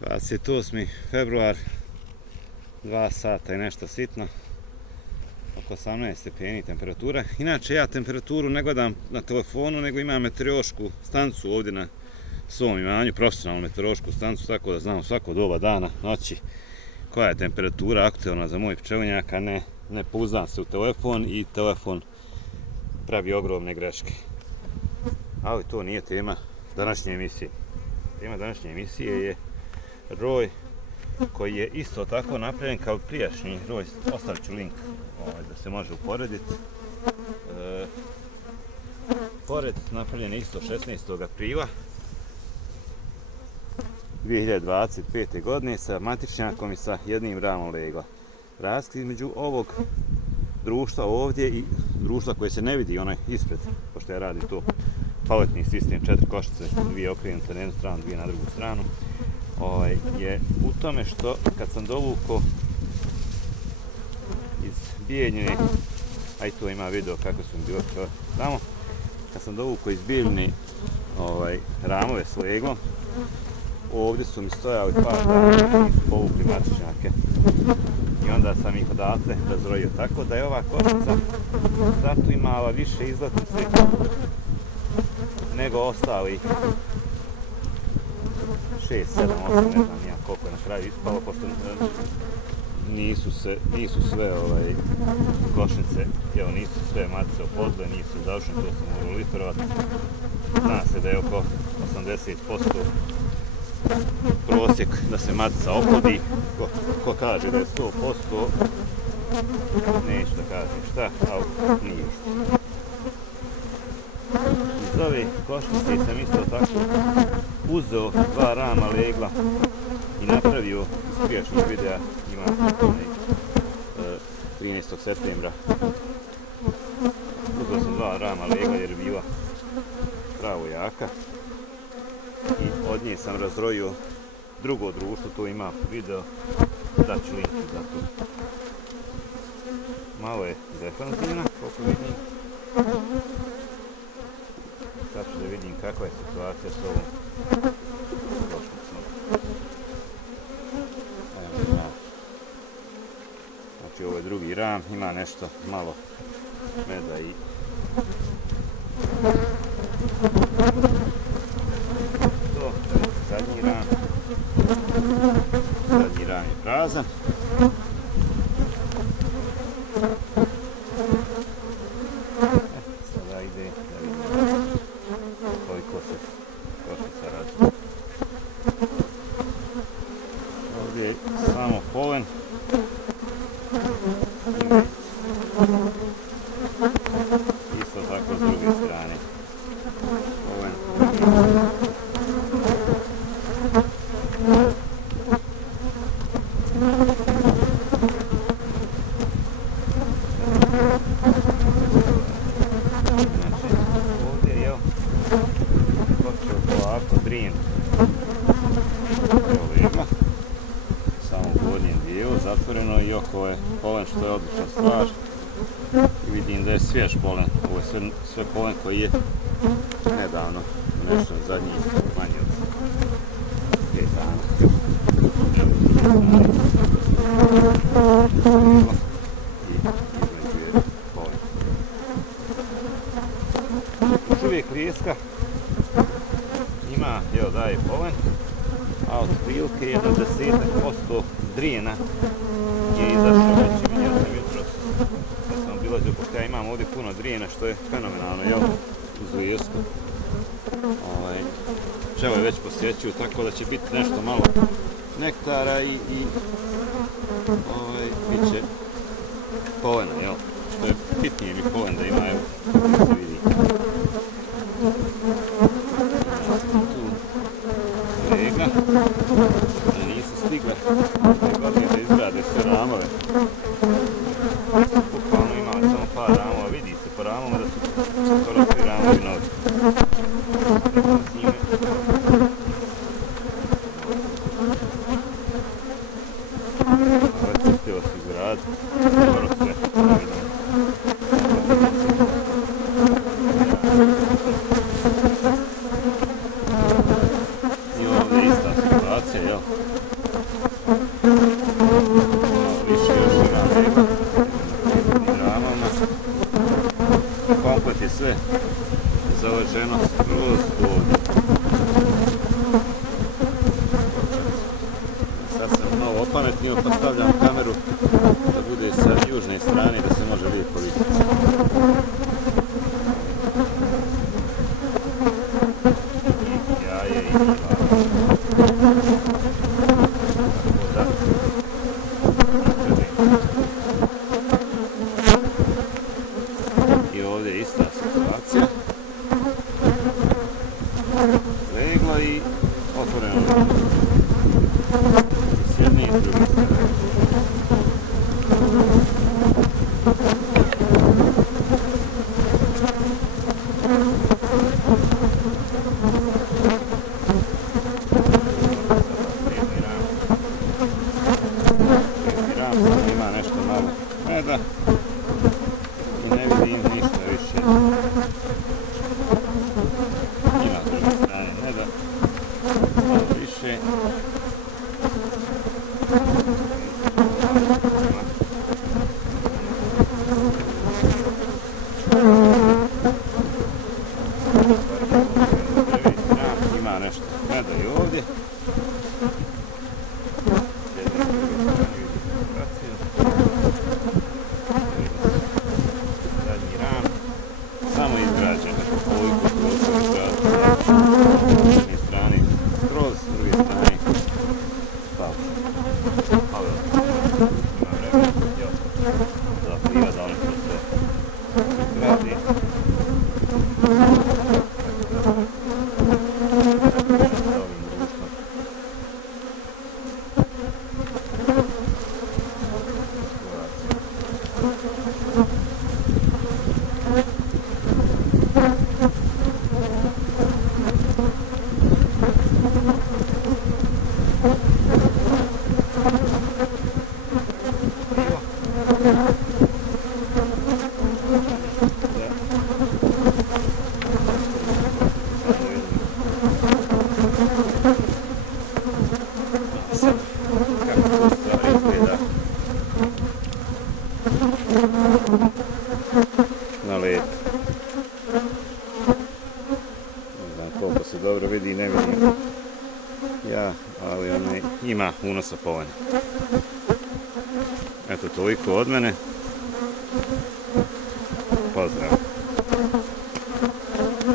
28. februar, 2 sata i nešto sitno, oko 18 stepeni temperatura. Inače ja temperaturu ne gledam na telefonu, nego imam meteorološku stanicu ovdje na svom imanju, profesionalnu meteorološku stanicu, tako da znam svako doba dana, noći koja je temperatura aktualna za moj pčelinjak, a ne pouzdam se u telefon i telefon pravi ogromne greške. Ali to nije tema današnje emisije. Tema današnje emisije je roj koji je isto tako napravljen kao prijašnji roj. Ostavit ću link da se može uporediti. Pored napravljen je isto 16. aprila 2025. godine sa matičnjakom i sa jednim ramom legla. Razlika između ovog društva ovdje i društva koje se ne vidi, onaj ispred, pošto ja radim to paletni sistem, 4 košnice, 2 okrenute na jednu stranu, 2 na drugu stranu, je u tome što kad sam dovukao iz Bijeljine, a i to ima video kako su mi bilo tamo, kad sam dovukao iz Bijeljine ramove s leglom, ovdje su mi stojali par dana i su povukli matičnjake. I onda sam ih odatle razrojio, tako da je ova košnica u startu imala više izletnice nego ostali 6, 7, 8, ne znam ja koliko je na kraju ispalo, pošto nisu sve košnice, evo nisu sve matice oplodile, nisu završene, to sam morao literovati. Zna se da je oko 80% prosjek da se matica oplodi. Ko kaže da je 100%, neću da kažem šta, ali nije isto. Iz ove košnice sam isto tako uzeo 2 rama legla i napravio iz prijašnjih videa, imam 13. septembra. Uzeo sam 2 rama legla jer je bila pravo jaka. I od nje sam razrojio drugo društvo, to ima video, daću link za to. Malo je defanzivna, koliko vidim. Sad ću da vidim kakva je situacija s ovom košnicom. Evo ja. Znači ovo je drugi ram, ima nešto malo meda i zadnji ram je prazan. Sada ide da vidimo koliko se košnica radi. Ovdje je samo polen i med. Isto tako s druge strane. Polen i med. Zatvoreno i oko je polen, što je odlična stvar. I vidim da je svjež polen. Ovo je sve polen koji je nedavno donešen, zadnji manje od 5 dana. I između je polen. Još uvijek lijeska ima, evo daje polen, a od prilike jedno 10% drijena je izašao, već vidio sam jutros kad sam obilazio, pošto ja imam ovdje puno drijena, što je fenomenalno, jel, uz lijesku. Pčele već posjećuju, tako da će biti nešto malo nektara i bit će polena, jel, što je bitnije mi polen da ima, evo, kako se vidi. Tu legla, da nisu stigle da izgrade sve ramove. Bukvalno imali samo par ramova, vidi se po ramama da su skoro svi ramovi novi. S njime ovo uspjelo se izgraditi, skoro sve. I ovdje je ista situacija. situacija, jel? Više još ima leba i ramama. Komplet je sve zaleženo skroz ovdje. Sad sam malo opametnio pa stavljam kameru da bude sa južne strane da se može lijepo vidjeti. I jaje i i ovdje je ista situacija. Legla i otvoreno. S jedne i s druge strane. Ima nešto malo meda i ne vidim ništa više. Ima s druge strane meda, malo više. Ima nešto meda i ovdje. Zadnji ram, samo izgrađen, koliko izgrađen. S jedne strane skroz, s druge strane pauša. Ali ima vremena, jel, za pliva da oni to sve izgradi. Kako to stvari izgleda na letu. Ne znam koliko se dobro vidi, ne vidim ja, ali ima unosa povanja. Eto, toliko od mene. Pozdrav.